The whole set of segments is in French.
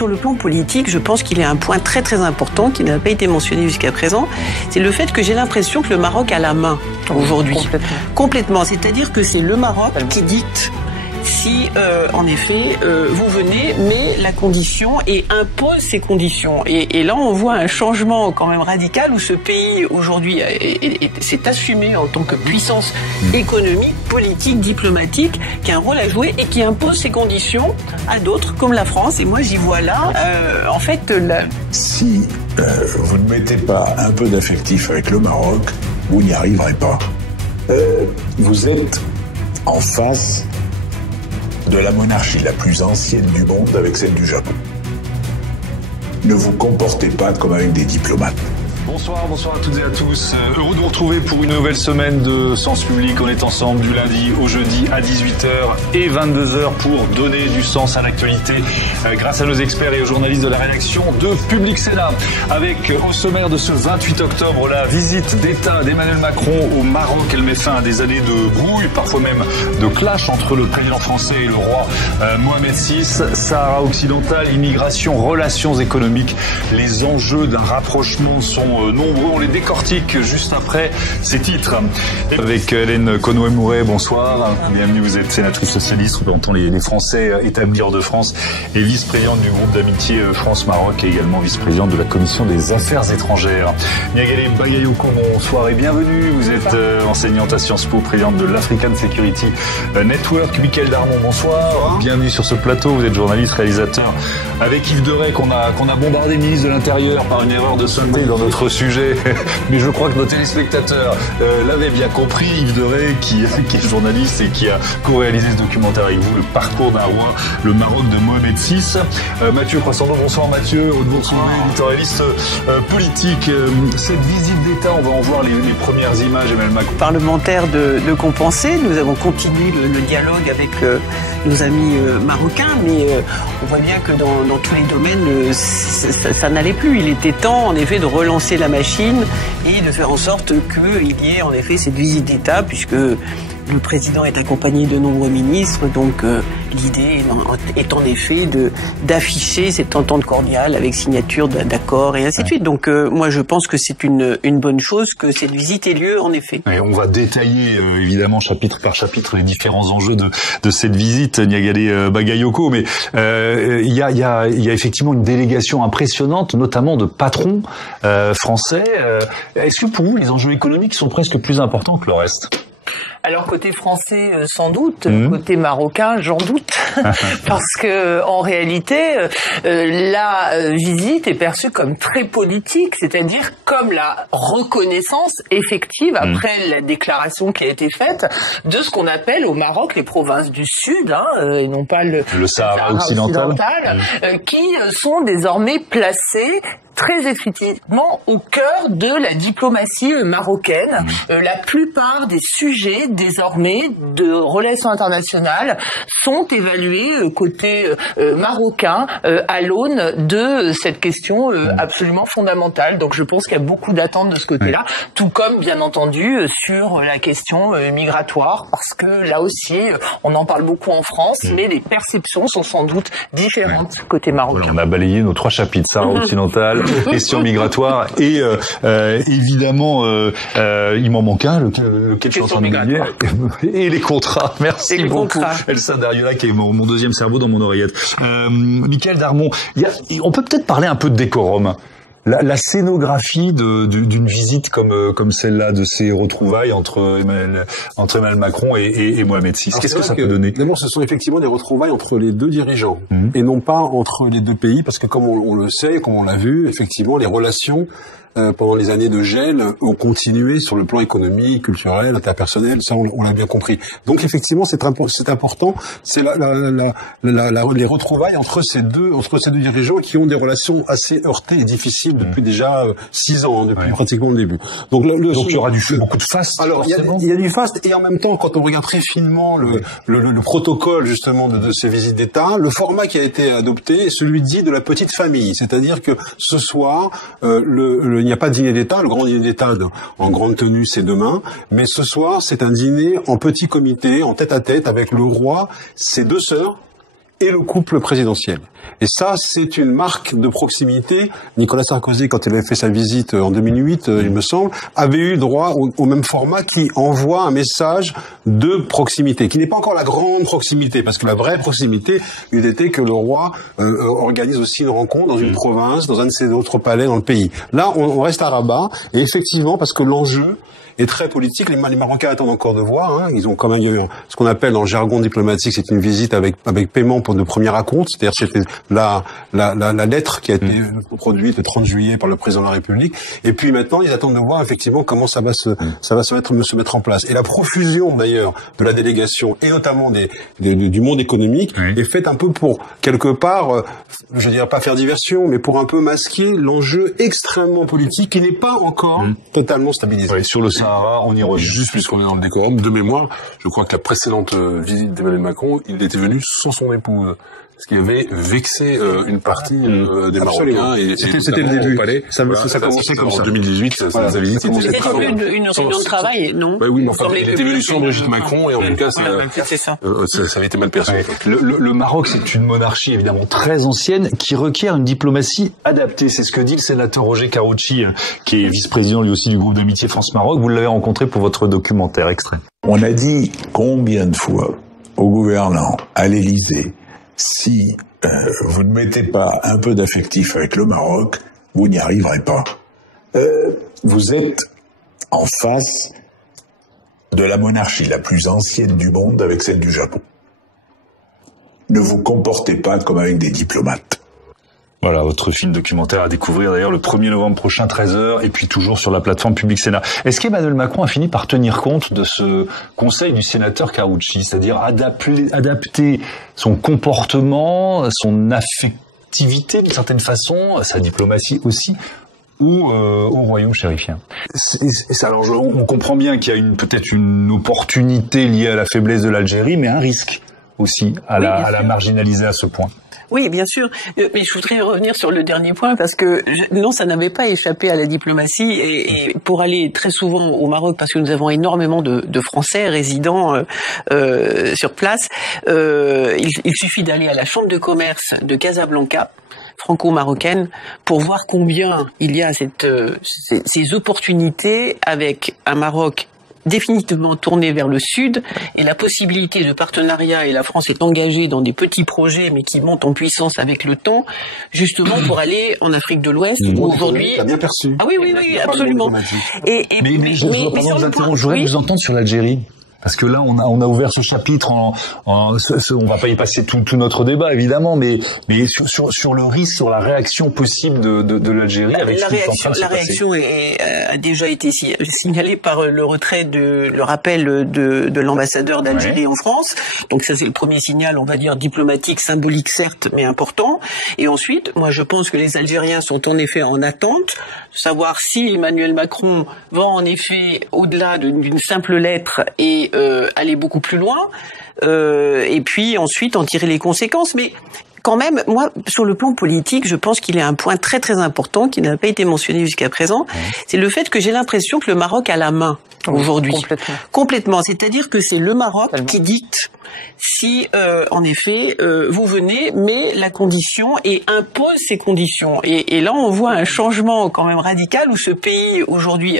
sur le plan politique, je pense qu'il y a un point très très important qui n'a pas été mentionné jusqu'à présent. C'est le fait que j'ai l'impression que le Maroc a la main aujourd'hui. Complètement. C'est-à-dire que c'est le Maroc qui dicte si, en effet, vous venez, mais la condition et impose ces conditions. Et là, on voit un changement quand même radical où ce pays, aujourd'hui, s'est assumé en tant que puissance économique, politique, diplomatique, qui a un rôle à jouer et qui impose ces conditions à d'autres, comme la France. Et moi, j'y vois là, en fait... Si vous ne mettez pas un peu d'affectif avec le Maroc, vous n'y arriverez pas. Vous êtes en face de la monarchie la plus ancienne du monde avec celle du Japon. Ne vous comportez pas comme avec des diplomates. Bonsoir à toutes et à tous. Heureux de vous retrouver pour une nouvelle semaine de Sens Public. On est ensemble du lundi au jeudi à 18h et 22h pour donner du sens à l'actualité grâce à nos experts et aux journalistes de la rédaction de Public Sénat. Avec au sommaire de ce 28 octobre la visite d'État d'Emmanuel Macron au Maroc. Elle met fin à des années de brouille, parfois même de clash entre le président français et le roi Mohamed VI. Sahara occidental, immigration, relations économiques. Les enjeux d'un rapprochement sont nombreux, on les décortique juste après ces titres. Avec Hélène Conway-Mouret, bonsoir. Bienvenue, vous êtes sénatrice socialiste, représentant les Français établis hors de France et vice-présidente du groupe d'amitié France-Maroc et également vice-présidente de la commission des affaires étrangères. Niagalé Bagayoko, bonsoir et bienvenue. Vous êtes enseignante à Sciences Po, présidente de l'African Security Network. Michael Darmon, bonsoir. Bienvenue sur ce plateau. Vous êtes journaliste, réalisateur avec Yves Deray qu'on a bombardé le ministre de l'Intérieur par une erreur de santé dans notre sujet, mais je crois que nos téléspectateurs l'avaient bien compris. Yves Deray, qui est journaliste et qui a co-réalisé ce documentaire avec vous, Le parcours d'un roi, le Maroc de Mohamed VI. Mathieu Croissando, bonsoir Mathieu, de vous retrouver, éditorialiste politique. Cette visite d'État, on va en voir les premières images, Emmanuel Macron. Parlementaire de compenser, nous avons continué le dialogue avec nos amis marocains, mais on voit bien que dans tous les domaines, ça n'allait plus. Il était temps, en effet, de relancer la machine et de faire en sorte qu'il y ait en effet cette visite d'État, puisque le président est accompagné de nombreux ministres, donc l'idée est en effet d'afficher cette entente cordiale avec signature d'accords et ainsi de suite. Donc moi je pense que c'est une bonne chose que cette visite ait lieu en effet. Et on va détailler évidemment chapitre par chapitre les différents enjeux de cette visite, Niagalé Bagayoko, mais il y a effectivement une délégation impressionnante, notamment de patrons français. Est-ce que pour vous les enjeux économiques sont presque plus importants que le reste ? Alors côté français sans doute, côté marocain j'en doute, parce que en réalité la visite est perçue comme très politique, c'est-à-dire comme la reconnaissance effective après la déclaration qui a été faite de ce qu'on appelle au Maroc les provinces du Sud, et non pas le Sahara occidental, qui sont désormais placées très effectivement au cœur de la diplomatie marocaine. La plupart des sujets désormais de relations internationales sont évalués côté marocain à l'aune de cette question absolument fondamentale. Donc je pense qu'il y a beaucoup d'attentes de ce côté-là, tout comme bien entendu sur la question migratoire, parce que là aussi on en parle beaucoup en France, mais les perceptions sont sans doute différentes côté marocain. Voilà, on a balayé nos 3 chapitres, Sahara occidental, question migratoire et évidemment il m'en manque un, lequel je suis en train de dire, et les contrats. Merci beaucoup Elsa Dariola, qui est mon deuxième cerveau dans mon oreillette. Michael Darmon, on peut peut-être parler un peu de décorum. La scénographie d'une visite comme celle-là, de ces retrouvailles entre Emmanuel Macron et Mohamed VI, qu'est-ce que ça peut donner ? D'abord, ce sont effectivement des retrouvailles entre les deux dirigeants, et non pas entre les deux pays, parce que comme on le sait, comme on l'a vu, effectivement, les relations pendant les années de gel ont continué sur le plan économique, culturel, interpersonnel, ça on l'a bien compris. Donc effectivement c'est important, c'est les retrouvailles entre ces deux dirigeants qui ont des relations assez heurtées et difficiles depuis déjà 6 ans, depuis pratiquement le début. Donc il y aura beaucoup de faste. Alors il y a du faste, et en même temps quand on regarde très finement le protocole justement de ces visites d'État, le format qui a été adopté est celui dit de la petite famille, c'est-à-dire que ce soir il n'y a pas de dîner d'État, le grand dîner d'État en grande tenue c'est demain, mais ce soir c'est un dîner en petit comité, en tête-à-tête avec le roi, ses 2 sœurs et le couple présidentiel. Et ça, c'est une marque de proximité. Nicolas Sarkozy, quand il avait fait sa visite en 2008, il me semble, avait eu droit au même format qui envoie un message de proximité, qui n'est pas encore la grande proximité, parce que la vraie proximité eût été que le roi organise aussi une rencontre dans une province, dans un de ses autres palais dans le pays. Là, on reste à Rabat, et effectivement, parce que l'enjeu est très politique. Les Marocains attendent encore de voir. Ils ont quand même eu ce qu'on appelle en jargon diplomatique, c'est une visite avec paiement pour de premier acompte. C'est-à-dire c'était la lettre qui a été produite le 30 juillet par le président de la République. Et puis maintenant, ils attendent de voir effectivement comment ça va se mettre en place. Et la profusion d'ailleurs de la délégation et notamment du monde économique est faite un peu pour quelque part, je dirais pas faire diversion, mais pour un peu masquer l'enjeu extrêmement politique qui n'est pas encore totalement stabilisé. Oui, sur le Sahara, on y revient. Juste puisqu'on est dans le décorum, de mémoire, je crois que la précédente visite d'Emmanuel Macron, il était venu sans son épouse. Ce qui avait vexé une partie des Marocains et c'était le début. Au palais. Ça commençait comme ça. En 2018, ça visite. C'était une réunion de travail, non? Oui, mais enfin, il était venu sans Brigitte Macron et en tout cas, ça avait été mal perçu. Le Maroc, c'est une monarchie évidemment très ancienne qui requiert une diplomatie adaptée. C'est ce que dit le sénateur Roger Karoutchi, qui est vice-président lui aussi du groupe d'amitié France-Maroc. Vous l'avez rencontré pour votre documentaire. Extrait. On a dit combien de fois aux gouvernants, à l'Élysée, si vous ne mettez pas un peu d'affectif avec le Maroc, vous n'y arriverez pas. Vous êtes en face de la monarchie la plus ancienne du monde avec celle du Japon. Ne vous comportez pas comme avec des diplomates. Voilà, votre film documentaire à découvrir d'ailleurs le 1er novembre prochain, 13h, et puis toujours sur la plateforme Public Sénat. Est-ce qu'Emmanuel Macron a fini par tenir compte de ce conseil du sénateur Karoutchi, c'est-à-dire adapter son comportement, son affectivité d'une certaine façon, sa diplomatie aussi, au royaume chérifien? Alors, on comprend bien qu'il y a peut-être une opportunité liée à la faiblesse de l'Algérie, mais un risque aussi à la marginaliser à ce point. Oui, bien sûr. Mais je voudrais revenir sur le dernier point parce que non, ça n'avait pas échappé à la diplomatie et pour aller très souvent au Maroc parce que nous avons énormément de Français résidant sur place, il suffit d'aller à la chambre de commerce de Casablanca, franco-marocaine, pour voir combien il y a ces opportunités avec un Maroc définitivement tourné vers le sud et la possibilité de partenariat, et la France est engagée dans des petits projets mais qui montent en puissance avec le temps, justement pour aller en Afrique de l'Ouest où aujourd'hui... T'as bien perçu. Ah oui, absolument. Mais je voudrais vous entendre sur l'Algérie. Parce que là, on a ouvert ce chapitre on va pas y passer tout notre débat, évidemment, mais sur le risque, sur la réaction possible de l'Algérie avec la réaction a déjà été signalée par le rappel de l'ambassadeur d'Algérie en France. Donc ça, c'est le premier signal, on va dire, diplomatique, symbolique, certes, mais important. Et ensuite, moi, je pense que les Algériens sont en effet en attente de savoir si Emmanuel Macron va en effet au-delà d'une simple lettre et aller beaucoup plus loin, et puis ensuite en tirer les conséquences. Mais quand même, moi, sur le plan politique, je pense qu'il y a un point très très important qui n'a pas été mentionné jusqu'à présent, c'est le fait que j'ai l'impression que le Maroc a la main aujourd'hui. Complètement. C'est-à-dire que c'est le Maroc qui dicte si, en effet, vous venez, mais la condition et impose ces conditions. Et là, on voit un changement quand même radical où ce pays aujourd'hui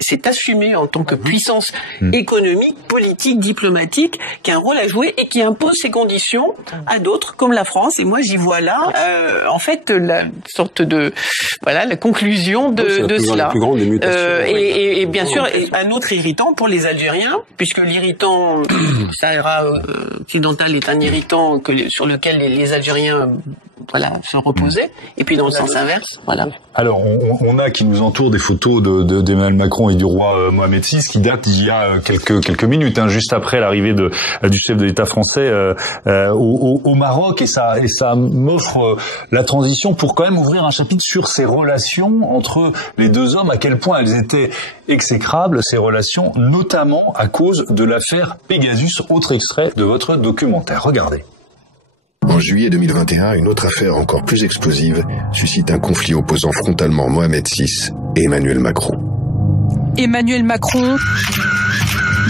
s'est assumé en tant que puissance économique, politique, diplomatique, qui a un rôle à jouer et qui impose ces conditions à d'autres comme la France. Et moi, j'y vois là, en fait, la sorte de, la conclusion de cela. La plus grande des mutations. Et bien sûr, un autre irritant pour les Algériens, puisque l'irritant Sahara occidental est un irritant sur lequel les Algériens se reposaient, et puis dans le sens inverse, Alors, on a qui nous entoure des photos d'Emmanuel Macron et du roi Mohamed VI qui datent d'il y a quelques minutes, juste après l'arrivée du chef de l'État français au Maroc, et ça m'offre la transition pour quand même ouvrir un chapitre sur ces relations entre les deux hommes, à quel point elles étaient exécrables, ces relations, notamment à cause de l'affaire Pegasus. Autre extrait de votre documentaire, regardez. En juillet 2021, une autre affaire encore plus explosive suscite un conflit opposant frontalement Mohamed VI et Emmanuel Macron. Emmanuel Macron,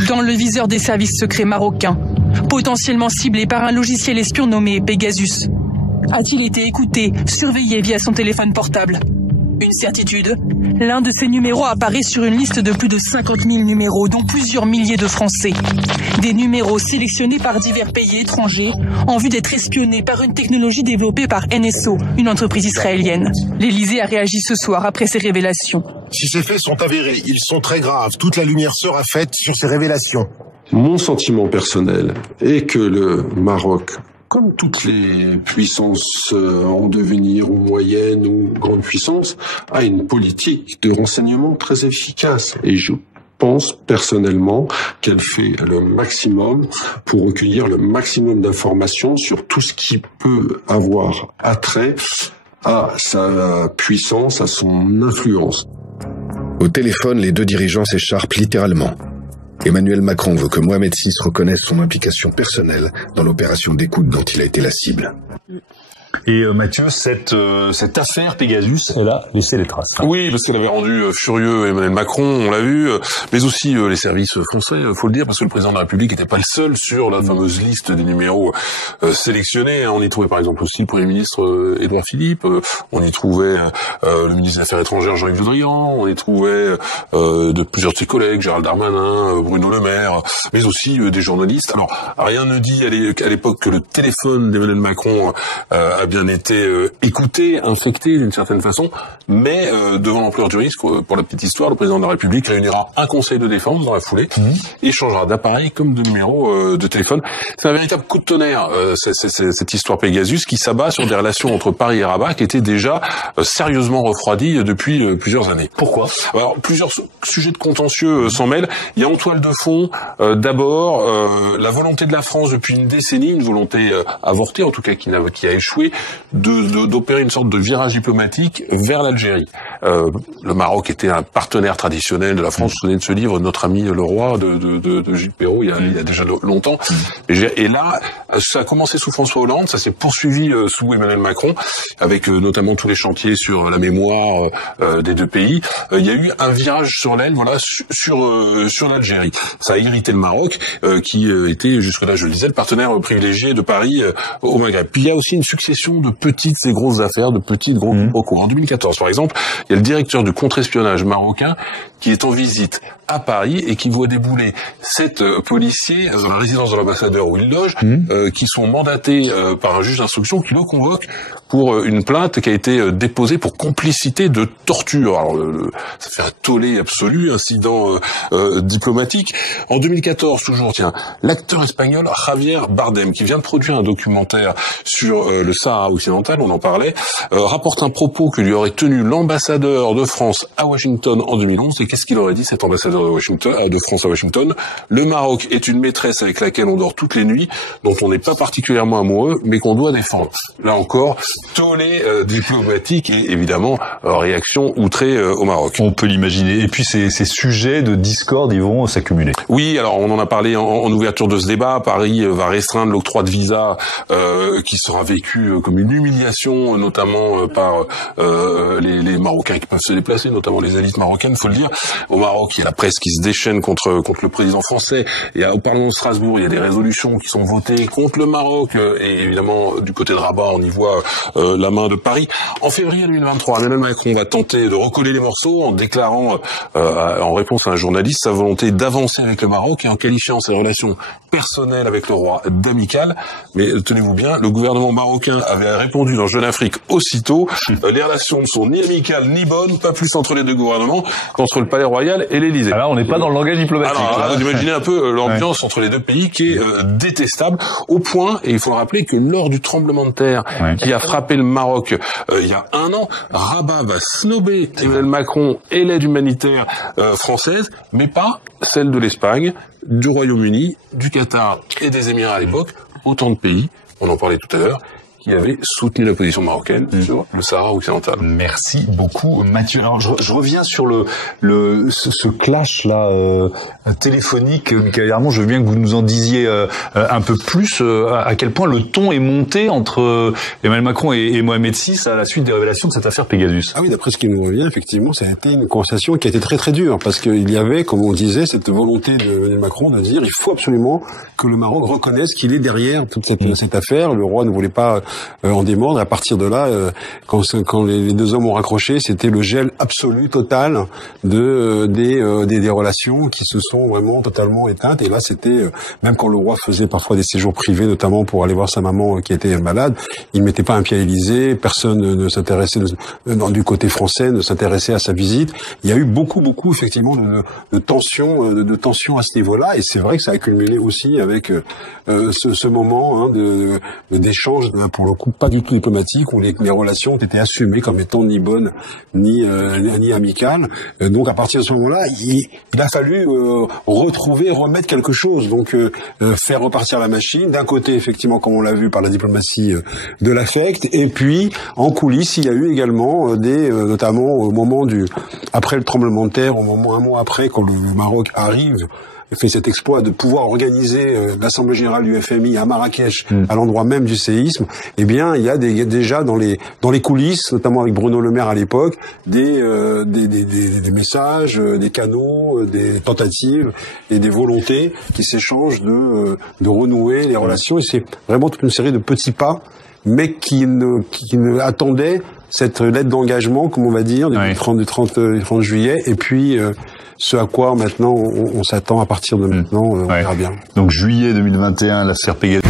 dans le viseur des services secrets marocains, potentiellement ciblé par un logiciel espion nommé Pegasus. A-t-il été écouté, surveillé via son téléphone portable? Une certitude, l'un de ces numéros apparaît sur une liste de plus de 50 000 numéros, dont plusieurs milliers de Français. Des numéros sélectionnés par divers pays étrangers en vue d'être espionnés par une technologie développée par NSO, une entreprise israélienne. L'Élysée a réagi ce soir après ces révélations. Si ces faits sont avérés, ils sont très graves. Toute la lumière sera faite sur ces révélations. Mon sentiment personnel est que le Maroc, comme toutes les puissances en devenir, ou moyennes, ou grandes puissances, a une politique de renseignement très efficace. Et je pense personnellement qu'elle fait le maximum pour recueillir le maximum d'informations sur tout ce qui peut avoir attrait à sa puissance, à son influence. Au téléphone, les deux dirigeants s'écharpent littéralement. Emmanuel Macron veut que Mohamed VI reconnaisse son implication personnelle dans l'opération d'écoute dont il a été la cible. Et Mathieu, cette affaire Pegasus, elle a laissé des traces. Oui, parce qu'elle avait rendu furieux Emmanuel Macron, on l'a vu, mais aussi les services français, faut le dire, parce que le président de la République n'était pas le seul sur la fameuse liste des numéros sélectionnés. On y trouvait par exemple aussi le Premier ministre Édouard Philippe, on y trouvait le ministre des Affaires étrangères Jean-Yves Le Drian, on y trouvait de plusieurs de ses collègues, Gérald Darmanin, Bruno Le Maire, mais aussi des journalistes. Alors, rien ne dit à l'époque que le téléphone d'Emmanuel Macron a bien été écouté, infecté d'une certaine façon, mais devant l'ampleur du risque, pour la petite histoire, le président de la République réunira un conseil de défense dans la foulée et changera d'appareil comme de numéro de téléphone. C'est un véritable coup de tonnerre, cette histoire Pegasus, qui s'abat sur des relations entre Paris et Rabat qui étaient déjà sérieusement refroidies depuis plusieurs années. Pourquoi? Alors, plusieurs sujets de contentieux s'en mêlent. Il y a en toile de fond, d'abord, la volonté de la France depuis une décennie, une volonté avortée, en tout cas qui a échoué, d'opérer une sorte de virage diplomatique vers l'Algérie. Le Maroc était un partenaire traditionnel de la France. Vous vous souvenez de ce livre, Notre ami le roi, de Gilles Perrault, il y a déjà longtemps. Et là, ça a commencé sous François Hollande, ça s'est poursuivi sous Emmanuel Macron, avec notamment tous les chantiers sur la mémoire des deux pays. Il y a eu un virage sur l'aile, voilà, sur l'Algérie. Ça a irrité le Maroc, qui était jusque-là, je le disais, le partenaire privilégié de Paris au Maghreb. Puis il y a aussi une succession de petites et grosses affaires, de petites gros quiproquos. En 2014, par exemple, il y a le directeur du contre-espionnage marocain qui est en visite à Paris et qui voit débouler 7 policiers dans la résidence de l'ambassadeur où il loge, qui sont mandatés par un juge d'instruction qui le convoque pour une plainte qui a été déposée pour complicité de torture. Alors, ça fait un tollé absolu, incident diplomatique. En 2014, toujours, tiens, l'acteur espagnol Javier Bardem, qui vient de produire un documentaire sur le Sahara occidental, on en parlait, rapporte un propos que lui aurait tenu l'ambassadeur de France à Washington en 2011. Et qu'est-ce qu'il aurait dit, cet ambassadeur de France à Washington? Le Maroc est une maîtresse avec laquelle on dort toutes les nuits, dont on n'est pas particulièrement amoureux, mais qu'on doit défendre. Là encore, tollé diplomatique et évidemment réaction outrée au Maroc. On peut l'imaginer. Et puis ces sujets de discorde, ils vont s'accumuler. Oui, alors on en a parlé en ouverture de ce débat. Paris va restreindre l'octroi de visa qui sera vécu comme une humiliation, notamment par les Marocains qui peuvent se déplacer, notamment les élites marocaines, faut le dire. Au Maroc, il y a la presse qui se déchaîne contre le président français. Et au Parlement de Strasbourg, il y a des résolutions qui sont votées contre le Maroc. Et évidemment, du côté de Rabat, on y voit la main de Paris. En février 2023, Emmanuel Macron va tenter de recoller les morceaux en déclarant, en réponse à un journaliste, sa volonté d'avancer avec le Maroc et en qualifiant ses relations personnelles avec le roi d'amicales. Mais tenez-vous bien, le gouvernement marocain avait répondu dans Jeune Afrique aussitôt, les relations ne sont ni amicales ni bonnes, pas plus entre les deux gouvernements qu'entre le Palais Royal et l'Élysée. Alors on n'est pas dans le langage diplomatique. Alors, vous imaginez un peu l'ambiance entre les deux pays qui est détestable, au point, et il faut le rappeler, que lors du tremblement de terre qui a frappé le Maroc il y a un an, Rabat va snober Emmanuel Macron et l'aide humanitaire française, mais pas celle de l'Espagne, du Royaume-Uni, du Qatar et des Émirats à l'époque, autant de pays, on en parlait tout à l'heure, qui avait soutenu la position marocaine sur le Sahara occidental. Merci beaucoup, Mathieu. Alors, je reviens sur ce clash là téléphonique. Michaël Darmon, je veux bien que vous nous en disiez un peu plus à quel point le ton est monté entre Emmanuel Macron et Mohamed VI à la suite des révélations de cette affaire Pegasus. Ah oui, d'après ce qui nous revient, effectivement, ça a été une conversation qui a été très très dure, parce qu'il y avait, comme on disait, cette volonté de Emmanuel Macron de dire il faut absolument que le Maroc reconnaisse qu'il est derrière toute cette affaire. Le roi ne voulait pas en démordre. À partir de là, quand les deux hommes ont raccroché, c'était le gel absolu, total des relations qui se sont vraiment totalement éteintes. Et là, c'était même quand le roi faisait parfois des séjours privés, notamment pour aller voir sa maman qui était malade, il mettait pas un pied à l'Élysée. Personne ne s'intéressait du côté français, ne s'intéressait à sa visite. Il y a eu beaucoup effectivement de tensions à ce niveau-là. Et c'est vrai que ça a accumulé aussi avec ce moment d'échange, pour le coup pas du tout diplomatique, où les relations ont été assumées comme étant ni bonnes ni amicales. Donc à partir de ce moment-là, il a fallu remettre quelque chose. Donc faire repartir la machine. D'un côté, effectivement, comme on l'a vu par la diplomatie de l'affect, et puis en coulisses, il y a eu également notamment au moment après le tremblement de terre, un mois après, quand le Maroc fait cet exploit de pouvoir organiser l'Assemblée générale du FMI à Marrakech, à l'endroit même du séisme, eh bien, il y a déjà dans les coulisses, notamment avec Bruno Le Maire à l'époque, des messages, des canaux, des tentatives et des volontés qui s'échangent de renouer les relations. Et c'est vraiment toute une série de petits pas, mais qui attendaient cette lettre d'engagement, comme on va dire, du 30 juillet, et puis ce à quoi maintenant on s'attend à partir de maintenant, on verra bien. Donc juillet 2021, l'affaire Pegasus.